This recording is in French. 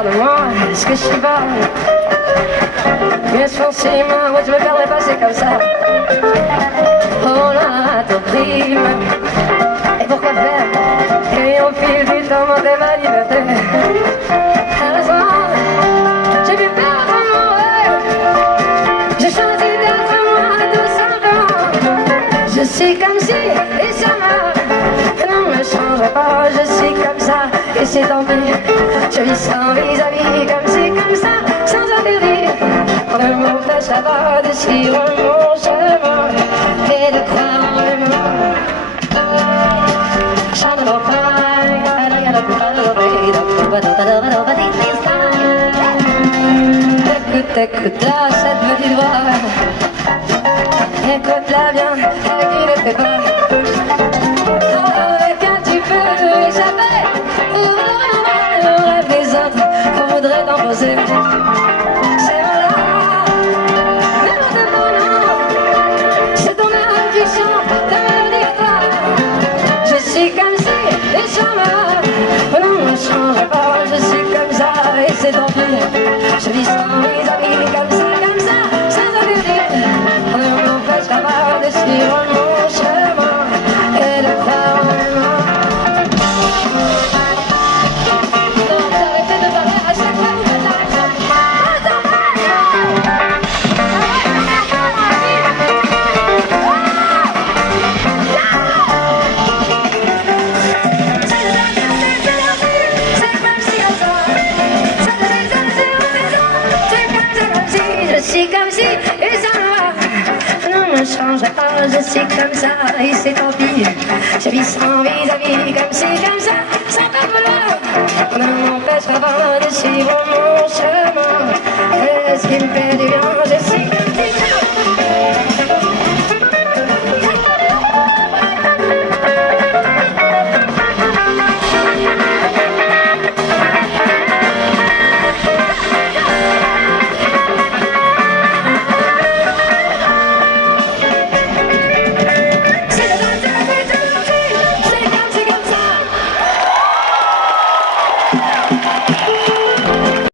regarde-moi, est-ce que je suis pas bien forcément, moi je me perdrai pas, c'est comme ça. On a ton prime. Et pourquoi faire? Et au fil du temps, monter ma liberté. À l'instant, j'ai pu perdre mon rêve. J'ai choisi d'être moi, tout simplement. Je suis comme si, et ça ne me change pas. Je suis comme ça, et c'est tant pis. Je vis sans vis-à-vis, comme si, comme ça, sans interdit. Ne m'empêche pas de suivre mon chemin et de croire en l'humain. Écoute, écoute-la, cette petite voix. Écoute-la bien, elle qui ne fait pas. Avec un tu peux échapper au rêve des autres qu'on voudrait t'imposer. C'est voilà, mais maintenant, c'est ton âme qui chante ta mélodie à toi. Je suis comme si les chemins ne me changent pas. Je suis comme ça et c'est tant pis. Je vis sans mes amis comme ça, sans interdit. On ne m'empêchera pas de suivre mon chemin et de croire en l'humain. Donc arrêtez de parler à chaque fois, vous faites la même chose. Je suis comme si, et ça ne me change pas, je suis comme ça, et c'est tant pis. Je vis sans vis-à-vis, comme si, comme ça, sans pas vouloir. On ne m'empêchera pas de suivre